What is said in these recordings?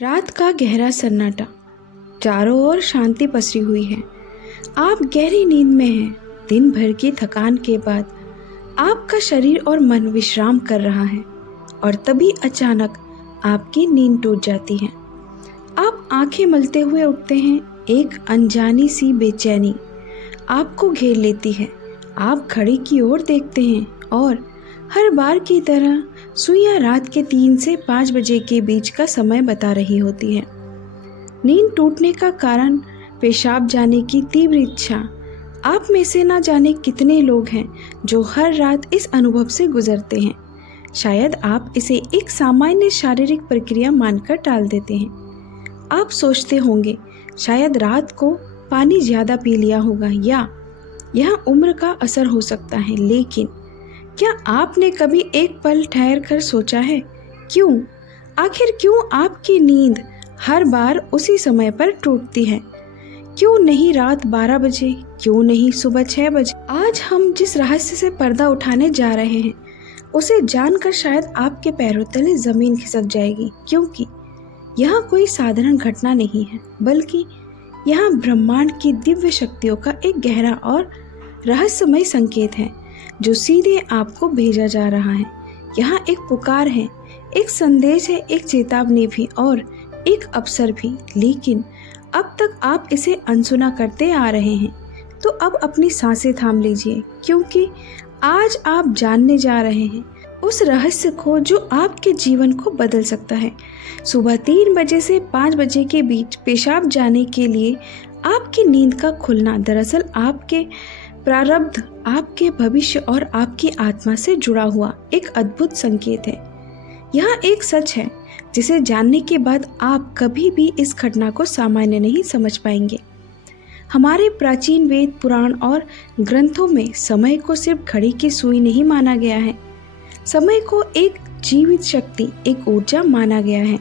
रात का गहरा सन्नाटा, चारों ओर शांति पसरी हुई है। आप गहरी नींद में हैं। दिन भर की थकान के बाद आपका शरीर और मन विश्राम कर रहा है और तभी अचानक आपकी नींद टूट जाती है। आप आंखें मलते हुए उठते हैं। एक अनजानी सी बेचैनी आपको घेर लेती है। आप घड़ी की ओर देखते हैं और हर बार की तरह सुइयां रात के 3 से 5 बजे के बीच का समय बता रही होती है। नींद टूटने का कारण पेशाब जाने की तीव्र इच्छा। आप में से ना जाने कितने लोग हैं जो हर रात इस अनुभव से गुजरते हैं। शायद आप इसे एक सामान्य शारीरिक प्रक्रिया मानकर टाल देते हैं। आप सोचते होंगे शायद रात को पानी ज़्यादा पी लिया होगा या यह उम्र का असर हो सकता है, लेकिन क्या आपने कभी एक पल ठहर कर सोचा है आखिर क्यों आपकी नींद हर बार उसी समय पर टूटती है? क्यों नहीं रात 12 बजे, क्यों नहीं सुबह 6 बजे? आज हम जिस रहस्य से पर्दा उठाने जा रहे हैं उसे जानकर शायद आपके पैरों तले जमीन खिसक जाएगी, क्योंकि यह कोई साधारण घटना नहीं है, बल्कि यह ब्रह्मांड की दिव्य शक्तियों का एक गहरा और रहस्यमय संकेत है जो सीधे आपको भेजा जा रहा है। यहाँ एक पुकार है, एक संदेश है, एक चेतावनी भी और एक अवसर भी, लेकिन अब तक आप इसे अनसुना करते आ रहे हैं। तो अब अपनी सांसें थाम लीजिए, क्योंकि आज आप जानने जा रहे हैं उस रहस्य को जो आपके जीवन को बदल सकता है। सुबह 3 बजे से 5 बजे के बीच पेशाब जाने के लिए आपकी नींद का खुलना दरअसल आपके प्रारब्ध, आपके भविष्य और आपकी आत्मा से जुड़ा हुआ एक अद्भुत संकेत है। यह एक सच है जिसे जानने के बाद आप कभी भी इस घटना को सामान्य नहीं समझ पाएंगे। हमारे प्राचीन वेद, पुराण और ग्रंथों में समय को सिर्फ घड़ी की सुई नहीं माना गया है। समय को एक जीवित शक्ति, एक ऊर्जा माना गया है।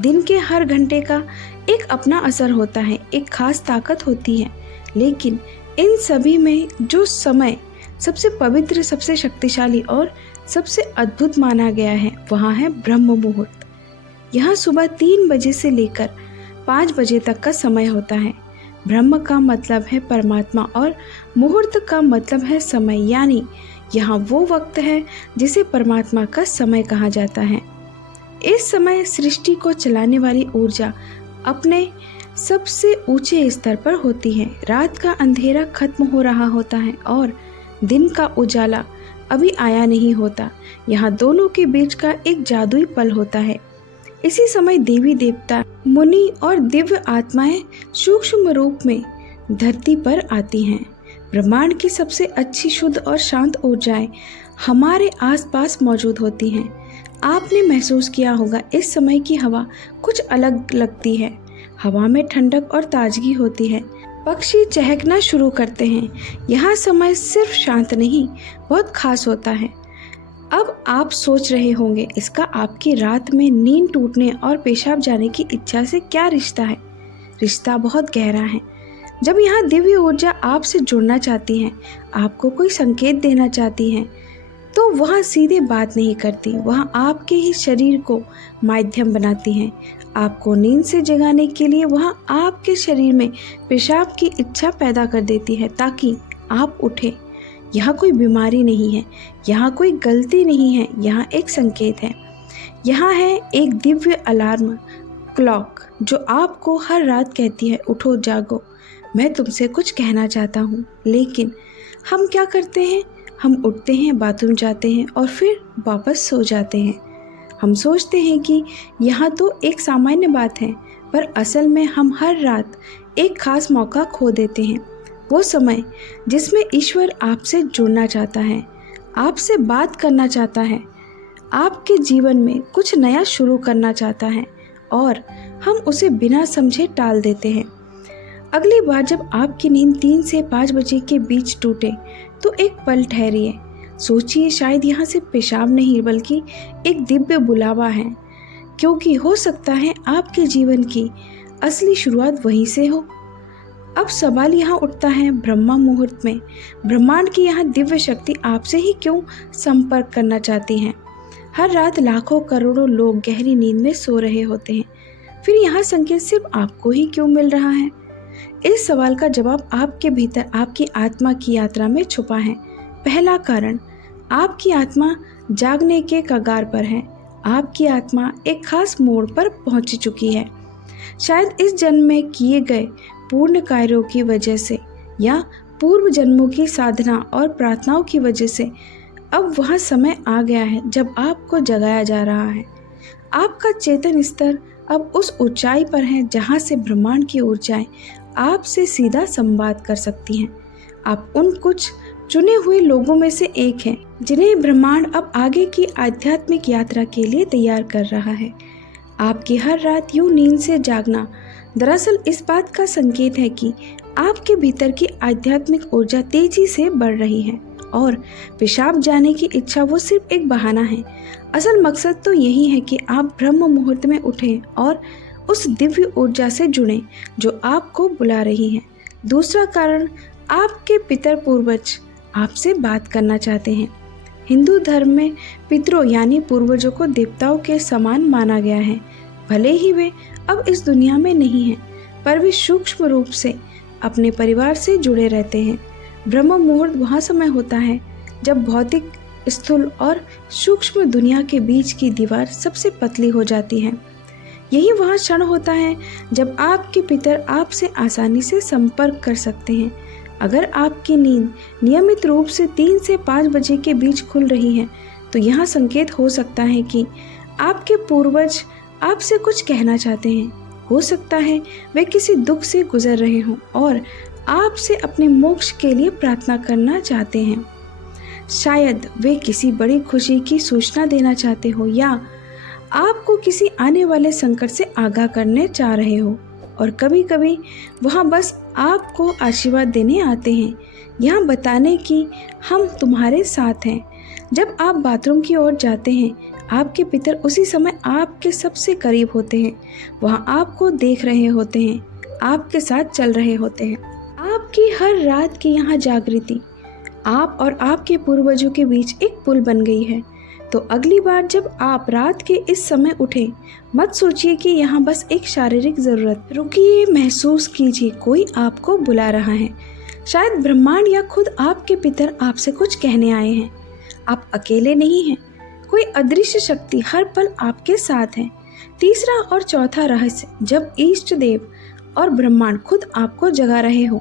दिन के हर घंटे का एक अपना असर होता है, एक खास ताकत होती है, लेकिन इन सभी में जो समय सबसे पवित्र, सबसे शक्तिशाली और सबसे अद्भुत माना गया है वहाँ है ब्रह्म मुहूर्त। यहाँ सुबह 3 बजे से लेकर 5 बजे तक का समय होता है। ब्रह्म का मतलब है परमात्मा और मुहूर्त का मतलब है समय, यानी यहाँ वो वक्त है जिसे परमात्मा का समय कहा जाता है। इस समय सृष्टि को चलाने वाली ऊर्जा अपने सबसे ऊंचे स्तर पर होती है। रात का अंधेरा खत्म हो रहा होता है और दिन का उजाला अभी आया नहीं होता। यहाँ दोनों के बीच का एक जादुई पल होता है। इसी समय देवी देवता, मुनि और दिव्य आत्माएं सूक्ष्म रूप में धरती पर आती हैं। ब्रह्मांड की सबसे अच्छी, शुद्ध और शांत ऊर्जाएं हमारे आसपास मौजूद होती हैं। आपने महसूस किया होगा इस समय की हवा कुछ अलग लगती है। हवा में ठंडक और ताजगी होती है। पक्षी चहकना शुरू करते हैं। यहाँ समय सिर्फ शांत नहीं, बहुत खास होता है। अब आप सोच रहे होंगे इसका आपकी रात में नींद टूटने और पेशाब जाने की इच्छा से क्या रिश्ता है? रिश्ता बहुत गहरा है। जब यहाँ दिव्य ऊर्जा आपसे जुड़ना चाहती है, आपको कोई संकेत देना चाहती है, तो वह सीधे बात नहीं करती, वह आपके ही शरीर को माध्यम बनाती है। आपको नींद से जगाने के लिए वह आपके शरीर में पेशाब की इच्छा पैदा कर देती है ताकि आप उठें। यहाँ कोई बीमारी नहीं है, यहाँ कोई गलती नहीं है, यहाँ एक संकेत है। यहाँ है एक दिव्य अलार्म क्लॉक जो आपको हर रात कहती है, उठो, जागो, मैं तुमसे कुछ कहना चाहता हूँ। लेकिन हम क्या करते हैं? हम उठते हैं, बाथरूम जाते हैं और फिर वापस सो जाते हैं। हम सोचते हैं कि यहाँ तो एक सामान्य बात है, पर असल में हम हर रात एक खास मौका खो देते हैं। वो समय जिसमें ईश्वर आपसे जुड़ना चाहता है, आपसे बात करना चाहता है, आपके जीवन में कुछ नया शुरू करना चाहता है, और हम उसे बिना समझे टाल देते हैं। अगली बार जब आपकी नींद 3 से 5 बजे के बीच टूटे तो एक पल ठहरिए, सोचिए, शायद यहाँ से पेशाब नहीं बल्कि एक दिव्य बुलावा है, क्योंकि हो सकता है आपके जीवन की असली शुरुआत वहीं से हो। अब सवाल यहाँ उठता है, ब्रह्म मुहूर्त में ब्रह्मांड की यहाँ दिव्य शक्ति आपसे ही क्यों संपर्क करना चाहती है? हर रात लाखों करोड़ों लोग गहरी नींद में सो रहे होते हैं। फिर यहाँ संकेत सिर्फ आपको ही क्यों मिल रहा है? इस सवाल का जवाब आपके भीतर आपकी आत्मा की यात्रा में छुपा है। पहला कारण, आपकी आत्मा जागने के कगार पर है। आपकी आत्मा एक खास मोड़ पर पहुंच चुकी है। शायद इस जन्म में किए गए पूर्ण कार्यों की वजह से या पूर्व जन्मों की साधना और प्रार्थनाओं की वजह से अब वह समय आ गया है जब आपको जगाया जा रहा है। आपका चेतन स्तर अब उस ऊंचाई पर है जहां से ब्रह्मांड की ऊर्जाएं आपसे सीधा संवाद कर सकती हैं। आप उन कुछ चुने हुए लोगों में से एक हैं जिन्हें ब्रह्मांड अब आगे की आध्यात्मिक यात्रा के लिए तैयार कर रहा है। आपकी हर रात यूं नींद से जागना दरअसल इस बात का संकेत है कि आपके भीतर की आध्यात्मिक ऊर्जा तेजी से बढ़ रही है और पेशाब जाने की इच्छा वो सिर्फ एक बहाना है। असल मकसद तो यही है कि आप ब्रह्म मुहूर्त में उठें और उस दिव्य ऊर्जा से जुड़ें जो आपको बुला रही है। दूसरा कारण, आपके पितर पूर्वज आपसे बात करना चाहते हैं। हिंदू धर्म में पितरों यानी पूर्वजों को देवताओं के समान माना गया है। भले ही वे अब इस दुनिया में नहीं हैं, पर वे सूक्ष्म रूप से अपने परिवार से जुड़े रहते हैं। ब्रह्म मुहूर्त वहाँ समय होता है जब भौतिक, स्थूल और सूक्ष्म दुनिया के बीच की दीवार सबसे पतली हो जाती है। यही वह क्षण होता है जब आपके पितर आपसे आसानी से संपर्क कर सकते हैं। अगर आपकी नींद नियमित रूप से 3 से 5 बजे के बीच खुल रही है तो यह संकेत हो सकता है कि आपके पूर्वज आपसे कुछ कहना चाहते हैं। हो सकता है वे किसी दुख से गुजर रहे हों और आपसे अपने मोक्ष के लिए प्रार्थना करना चाहते हैं। शायद वे किसी बड़ी खुशी की सूचना देना चाहते हो या आपको किसी आने वाले संकट से आगाह करने चाह रहे हो। और कभी कभी वहाँ बस आपको आशीर्वाद देने आते हैं, यहाँ बताने कि हम तुम्हारे साथ हैं। जब आप बाथरूम की ओर जाते हैं, आपके पितर उसी समय आपके सबसे करीब होते हैं। वहाँ आपको देख रहे होते हैं, आपके साथ चल रहे होते हैं। आपकी हर रात की यहाँ जागृति आप और आपके पूर्वजों के बीच एक पुल बन गई है। तो अगली बार जब आप रात के इस समय उठें, मत सोचिए कि यहाँ बस एक शारीरिक ज़रूरत। रुकिए, महसूस कीजिए कोई आपको बुला रहा है। शायद ब्रह्मांड या खुद आपके पितर आपसे कुछ कहने आए हैं। आप अकेले नहीं हैं, कोई अदृश्य शक्ति हर पल आपके साथ है। तीसरा और चौथा रहस्य, जब इष्ट देव और ब्रह्मांड खुद आपको जगा रहे हो।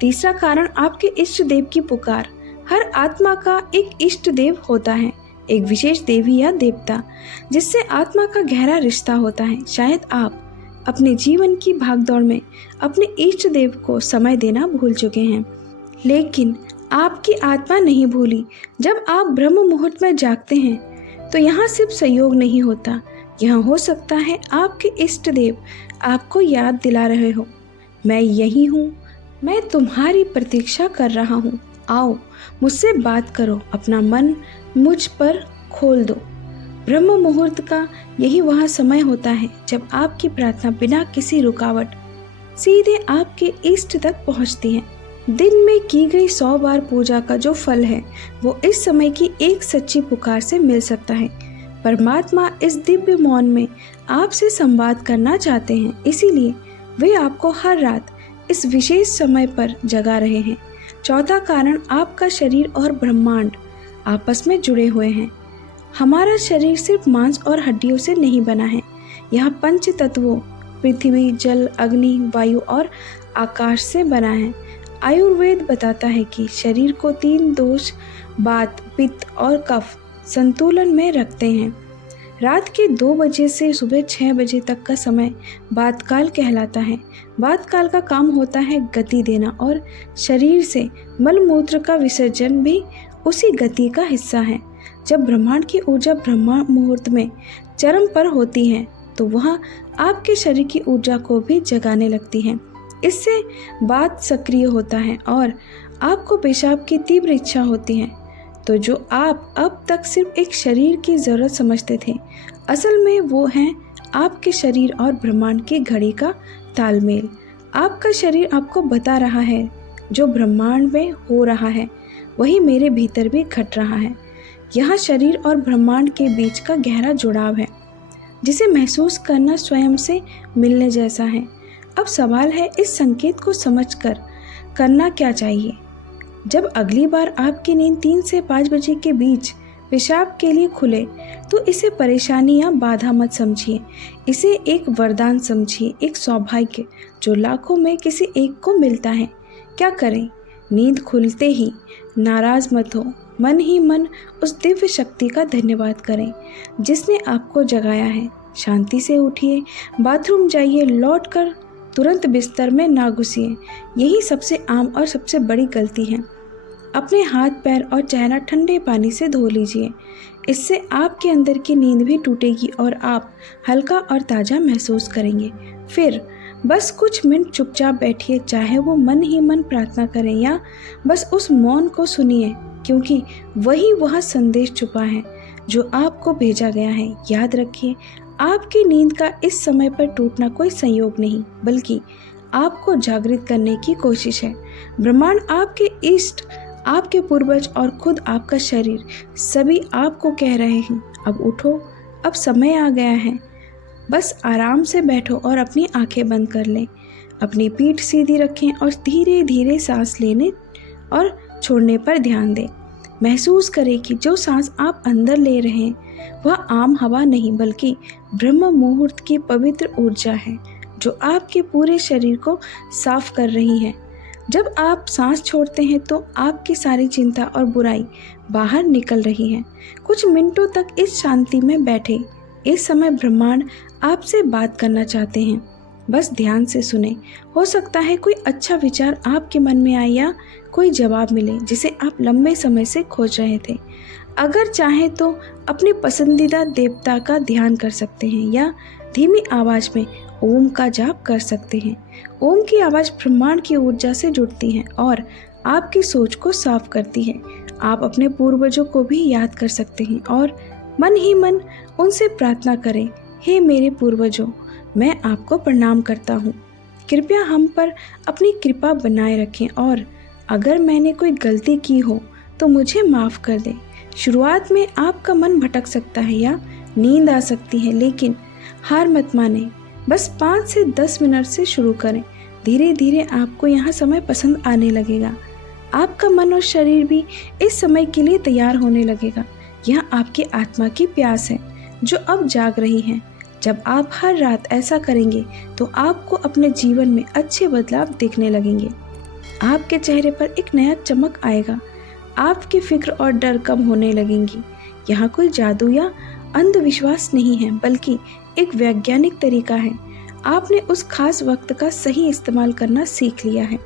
तीसरा कारण, आपके इष्ट देव की पुकार। हर आत्मा का एक इष्ट देव होता है, एक विशेष देवी या देवता जिससे आत्मा का गहरा रिश्ता होता है। शायद आप अपने जीवन की भागदौड़ में अपने इष्ट देव को समय देना भूल चुके हैं, लेकिन आपकी आत्मा नहीं भूली। जब आप ब्रह्म मुहूर्त में जागते हैं तो यहाँ सिर्फ सहयोग नहीं होता, यहाँ हो सकता है आपके इष्ट देव आपको याद दिला रहे हो, मैं यही हूँ, मैं तुम्हारी प्रतीक्षा कर रहा हूँ, आओ मुझसे बात करो, अपना मन मुझ पर खोल दो। ब्रह्म मुहूर्त का यही वह समय होता है जब आपकी प्रार्थना बिना किसी रुकावट सीधे आपके इष्ट तक पहुँचती है। दिन में की गई 100 बार पूजा का जो फल है वो इस समय की एक सच्ची पुकार से मिल सकता है। परमात्मा इस दिव्य मौन में आपसे संवाद करना चाहते हैं, इसीलिए वे आपको हर रात इस विशेष समय पर जगा रहे हैं। चौथा कारण, आपका शरीर और ब्रह्मांड आपस में जुड़े हुए हैं। हमारा शरीर सिर्फ मांस और हड्डियों से नहीं बना है, यह पंच तत्वों पृथ्वी, जल, अग्नि, वायु और आकाश से बना है। आयुर्वेद बताता है कि शरीर को 3 दोष वात, पित्त और कफ संतुलन में रखते हैं। रात के 2 बजे से सुबह 6 बजे तक का समय वातकाल कहलाता है। वातकाल का काम होता है गति देना और शरीर से मलमूत्र का विसर्जन भी उसी गति का हिस्सा है। जब ब्रह्मांड की ऊर्जा ब्रह्म मुहूर्त में चरम पर होती है तो वह आपके शरीर की ऊर्जा को भी जगाने लगती है। इससे वात सक्रिय होता है और आपको पेशाब की तीव्र इच्छा होती है। तो जो आप अब तक सिर्फ एक शरीर की ज़रूरत समझते थे, असल में वो है आपके शरीर और ब्रह्मांड की घड़ी का तालमेल। आपका शरीर आपको बता रहा है जो ब्रह्मांड में हो रहा है वही मेरे भीतर भी घट रहा है। यह शरीर और ब्रह्मांड के बीच का गहरा जुड़ाव है। जिसे महसूस करना स्वयं से मिलने जैसा है। अब सवाल है, इस संकेत को समझकर करना क्या चाहिए। जब अगली बार आपकी नींद 3 से 5 बजे के बीच पेशाब के लिए खुले तो इसे परेशानी या बाधा मत समझिए। इसे एक वरदान समझिए, एक सौभाग्य जो लाखों में किसी एक को मिलता है। क्या करें? नींद खुलते ही नाराज मत हो, मन ही मन उस दिव्य शक्ति का धन्यवाद करें जिसने आपको जगाया है। शांति से उठिए, बाथरूम जाइए, लौटकर तुरंत बिस्तर में ना घुसिए। यही सबसे आम और सबसे बड़ी गलती है। अपने हाथ पैर और चेहरा ठंडे पानी से धो लीजिए। इससे आपके अंदर की नींद भी टूटेगी और आप हल्का और ताज़ा महसूस करेंगे। फिर बस कुछ मिनट चुपचाप बैठिए, चाहे वो मन ही मन प्रार्थना करें या बस उस मौन को सुनिए, क्योंकि वही वह संदेश छुपा है जो आपको भेजा गया है। याद रखिए, आपकी नींद का इस समय पर टूटना कोई संयोग नहीं, बल्कि आपको जागृत करने की कोशिश है। ब्रह्मांड, आपके इष्ट, आपके पूर्वज और खुद आपका शरीर सभी आपको कह रहे हैं, अब उठो, अब समय आ गया है। बस आराम से बैठो और अपनी आंखें बंद कर लें। अपनी पीठ सीधी रखें और धीरे धीरे सांस लेने और छोड़ने पर ध्यान दें। महसूस करें कि जो सांस आप अंदर ले रहे हैं वह आम हवा नहीं, बल्कि ब्रह्म मुहूर्त की पवित्र ऊर्जा है जो आपके पूरे शरीर को साफ कर रही है। जब आप सांस छोड़ते हैं तो आपकी सारी चिंता और बुराई बाहर निकल रही है। कुछ मिनटों तक इस शांति में बैठे। इस समय ब्रह्मांड आपसे बात करना चाहते हैं, बस ध्यान से सुने। हो सकता है कोई अच्छा विचार आपके मन में आए या कोई जवाब मिले जिसे आप लंबे समय से खोज रहे थे। अगर चाहें तो अपने पसंदीदा देवता का ध्यान कर सकते हैं या धीमी आवाज़ में ओम का जाप कर सकते हैं। ओम की आवाज़ ब्रह्मांड की ऊर्जा से जुड़ती है और आपकी सोच को साफ करती है। आप अपने पूर्वजों को भी याद कर सकते हैं और मन ही मन उनसे प्रार्थना करें, हे मेरे पूर्वजों, मैं आपको प्रणाम करता हूँ। कृपया हम पर अपनी कृपा बनाए रखें और अगर मैंने कोई गलती की हो तो मुझे माफ़ कर दें। शुरुआत में आपका मन भटक सकता है या नींद आ सकती है, लेकिन हार मत माने। बस 5 से 10 मिनट से शुरू करें। धीरे धीरे आपको यहाँ समय पसंद आने लगेगा। आपका मन और शरीर भी इस समय के लिए तैयार होने लगेगा। यह आपकी आत्मा की प्यास है जो अब जाग रही है। जब आप हर रात ऐसा करेंगे तो आपको अपने जीवन में अच्छे बदलाव दिखने लगेंगे। आपके चेहरे पर एक नया चमक आएगा। आपकी फिक्र और डर कम होने लगेंगी। यहाँ कोई जादू या अंधविश्वास नहीं है, बल्कि एक वैज्ञानिक तरीका है। आपने उस खास वक्त का सही इस्तेमाल करना सीख लिया है।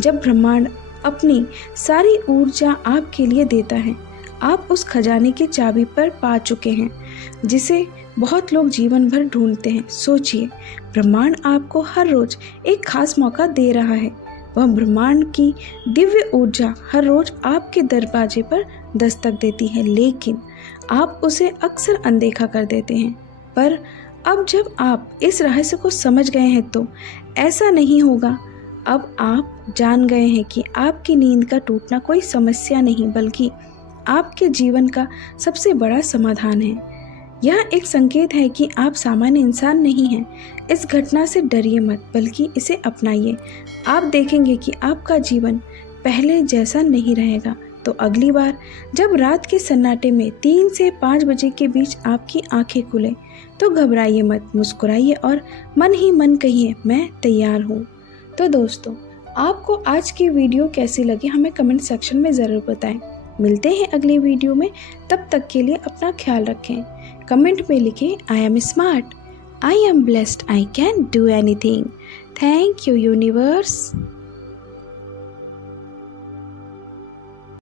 जब ब्रह्मांड अपनी सारी ऊर्जा आपके लिए देता है, आप उस खजाने की चाबी पर पा चुके हैं जिसे बहुत लोग जीवन भर ढूंढते हैं। सोचिए, ब्रह्मांड आपको हर रोज एक खास मौका दे रहा है। वह ब्रह्मांड की दिव्य ऊर्जा हर रोज आपके दरवाजे पर दस्तक देती है, लेकिन आप उसे अक्सर अनदेखा कर देते हैं। पर अब जब आप इस रहस्य को समझ गए हैं तो ऐसा नहीं होगा। अब आप जान गए हैं कि आपकी नींद का टूटना कोई समस्या नहीं, बल्कि आपके जीवन का सबसे बड़ा समाधान है। यह एक संकेत है कि आप सामान्य इंसान नहीं हैं। इस घटना से डरिए मत, बल्कि इसे अपनाइए। आप देखेंगे कि आपका जीवन पहले जैसा नहीं रहेगा। तो अगली बार जब रात के सन्नाटे में 3 से 5 बजे के बीच आपकी आंखें खुले तो घबराइए मत, मुस्कुराइए और मन ही मन कहिए, मैं तैयार हूँ। तो दोस्तों, आपको आज की वीडियो कैसी लगी हमें कमेंट सेक्शन में ज़रूर बताएं। मिलते हैं अगली वीडियो में, तब तक के लिए अपना ख्याल रखें। कमेंट में लिखें, I am smart, I am blessed, I can do anything. Thank you universe.